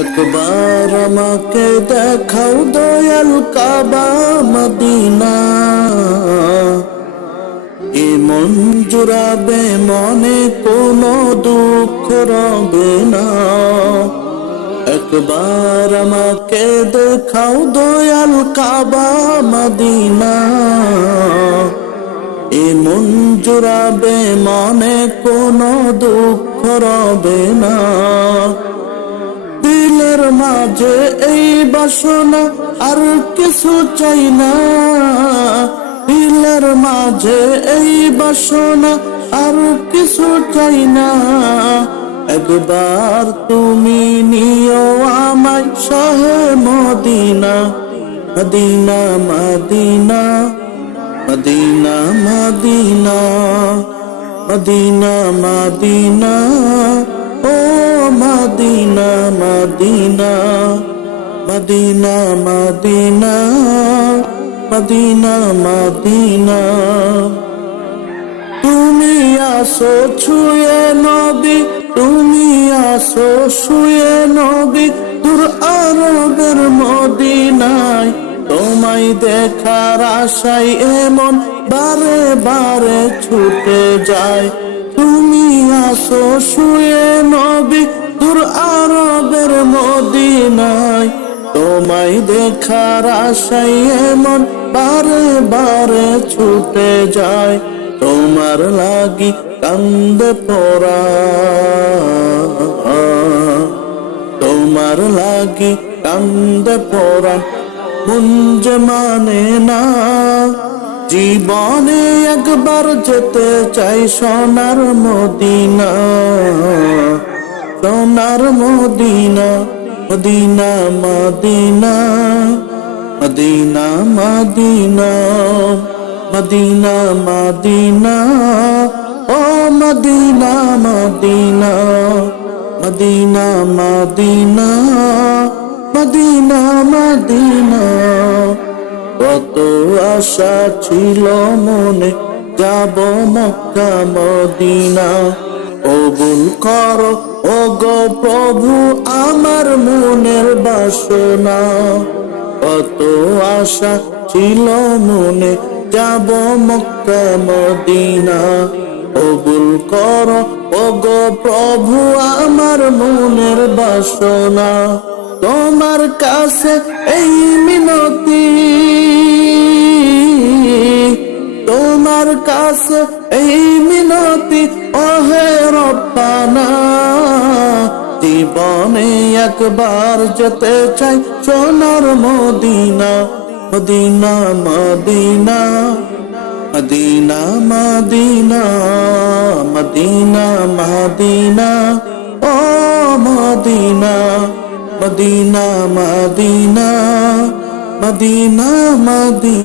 একবার আমাকে দেখাও দয়াল কাবা মদিনা। এ মন জুড়াবে, মনে কোনো দুঃখ রবে না। একবার আমাকে দেখাও দয়াল কাবা মদিনা। এ মন জুড়াবে, মনে কোনো দুঃখ রবে না। দিলের মাঝে এই বাসনা আর কিছু চাই না। দিলের মাঝে এই বাসনা আর কিছু চাই না। একবার তুমি নিও আমায় শহে Medina Medina Medina Medina Medina. Medina Medina, ও Medina Medina Medina Medina Medina Medina. তুমি আসো ছুয়ে নবী, তুমি আসো শুয়ে নবী, দূর আরবের মদিনায়। তোমায় দেখার আশায় এমন বারে বারে ছুটে যায়। তুমি আসো শুয়ে নবী, দূর আরবের মদিনায়। তোমায় দেখার আশায় এমন, বারে বারে ছুটে যায়। তোমার লাগি কান্দে পড়া। তোমার লাগি কান্দে পড়া মুঞ্জ মানে না। জীবনে একবার যেতে চাই সোনার মদিনা সোনার Medina Medina Medina Medina Medina Medina Medina ও Medina Medina Medina Medina Medina Medina কত আশা ছিল মনে, যাব মক্কা মদিনা। কবুল কর ও গো প্রভু, আমার মনের বাসনা। কত আশা ছিল মনে, যাব মক্কা মদিনা। কবুল কর ও গো প্রভু, আমার মনের বাসনা। তোমার কাছে এই মিনতি। তোমার কাছে এই মিনতি ওহে রব্বানা জীবনে একবার যেতে চাই সোনার Medina Medina Medina Medina Medina Medina Medina ও Medina Medina Medina Medina Medina